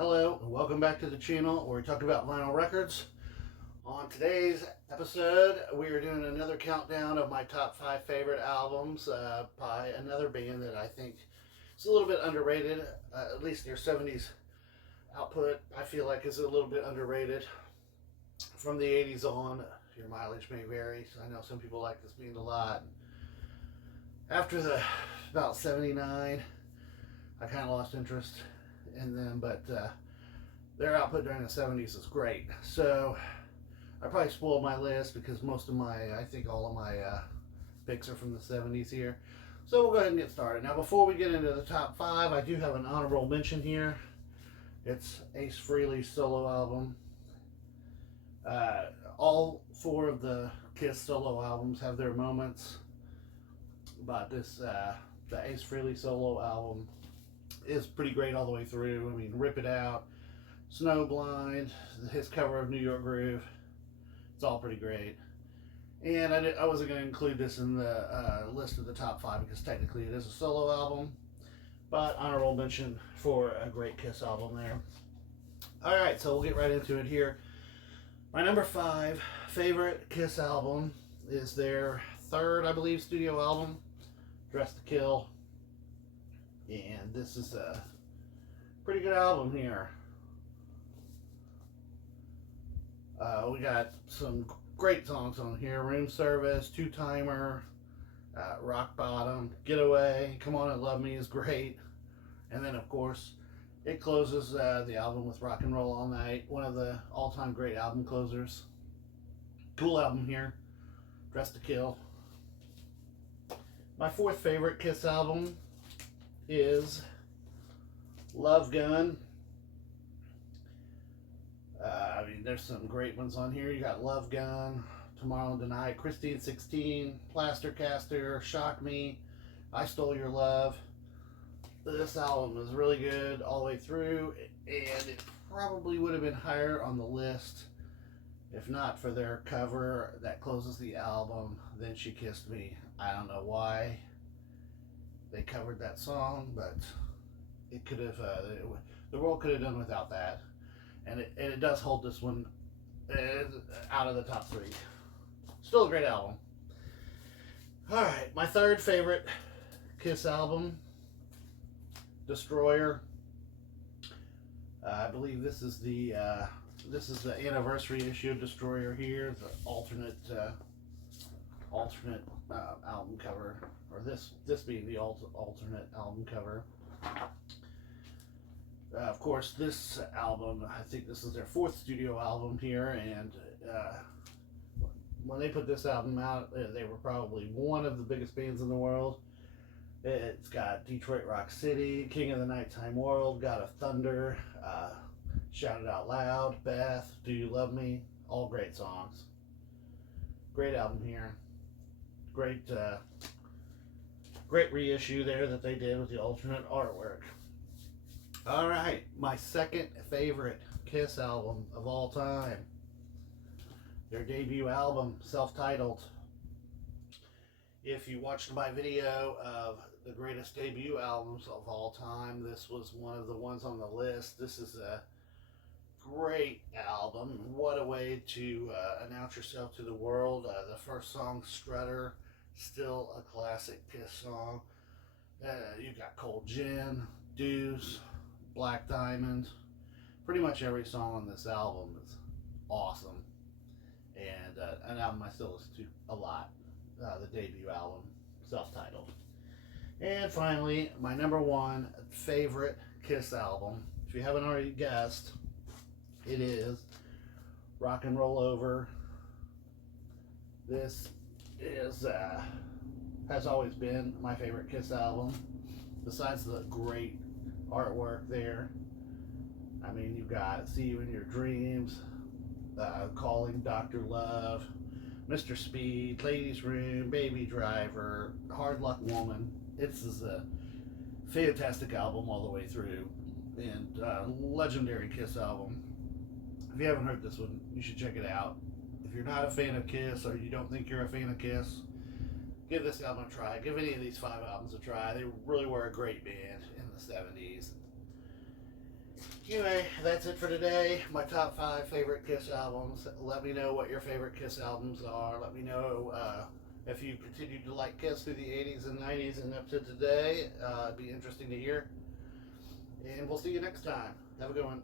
Hello and welcome back to the channel where we talk about vinyl records. On today's episode, we are doing another countdown of my top 5 favorite albums by another band that I think is a little bit underrated, at least their 70s output I feel like is a little bit underrated. From the 80s on, your mileage may vary. So I know some people like this band a lot. After about 79, I kind of lost interest in them, but their output during the 70s is great. So I probably spoiled my list because I think all of my picks are from the 70s here. So we'll go ahead and get started. Now, before we get into the top 5, I do have an honorable mention here. It's Ace Frehley's solo album. All 4 of the Kiss solo albums have their moments, but the Ace Frehley solo album is pretty great all the way through. I mean, Rip It Out, Snowblind, his cover of New York Groove, it's all pretty great. And I wasn't going to include this in the list of the top 5 because technically it is a solo album, but honorable mention for a great Kiss album there. Alright, so we'll get right into it here. My number 5 favorite Kiss album is their 3rd, I believe, studio album, Dressed to Kill. And this is a pretty good album here. We got some great songs on here. Room Service, Two Timer, Rock Bottom, Getaway, Come On and Love Me is great. And then, of course, it closes the album with Rock and Roll All Night, one of the all-time great album closers. Cool album here, Dressed to Kill. My 4th favorite Kiss album is Love Gun. I mean, there's some great ones on here. You got Love Gun, Tomorrow Tonight, Christine 16, Plaster Caster, Shock Me, I Stole Your Love. This album is really good all the way through, and it probably would have been higher on the list if not for their cover that closes the album, Then She Kissed Me. I don't know why they covered that song, but it could have the world could have done without that, and it does hold this one out of the top 3. Still a great album. All right, my 3rd favorite Kiss album, Destroyer. I believe this is the anniversary issue of Destroyer here, the alternate album cover, or this being the alternate album cover. Of course, this album, I think this is their 4th studio album here, and when they put this album out, they were probably one of the biggest bands in the world. It's got Detroit Rock City, King of the Nighttime World, God of Thunder, Shout It Out Loud, Beth, Do You Love Me, all great songs. Great album here. Great reissue there that they did with the alternate artwork. Alright, my 2nd favorite Kiss album of all time. Their debut album, self-titled. If you watched my video of the greatest debut albums of all time, this was one of the ones on the list. This is a great album. What a way to announce yourself to the world. The first song, Strutter, still a classic Kiss song. You've got Cold Gin, Deuce, Black Diamond. Pretty much every song on this album is awesome. And an album I still listen to a lot. The debut album, self-titled. And finally, my number 1 favorite Kiss album, if you haven't already guessed, it is Rock and Roll Over. This is has always been my favorite Kiss album, besides the great artwork there. I mean, you've got See You in Your Dreams, Calling Dr. Love, Mr. Speed, Ladies Room, Baby Driver, Hard Luck Woman. It's a fantastic album all the way through, and legendary Kiss album. If you haven't heard this one, you should check it out. If you're not a fan of Kiss, or you don't think you're a fan of Kiss, give this album a try. Give any of these 5 albums a try. They really were a great band in the 70s. Anyway, that's it for today. My top 5 favorite Kiss albums. Let me know what your favorite Kiss albums are. Let me know if you continued to like Kiss through the 80s and 90s and up to today. It'd be interesting to hear. And we'll see you next time. Have a good one.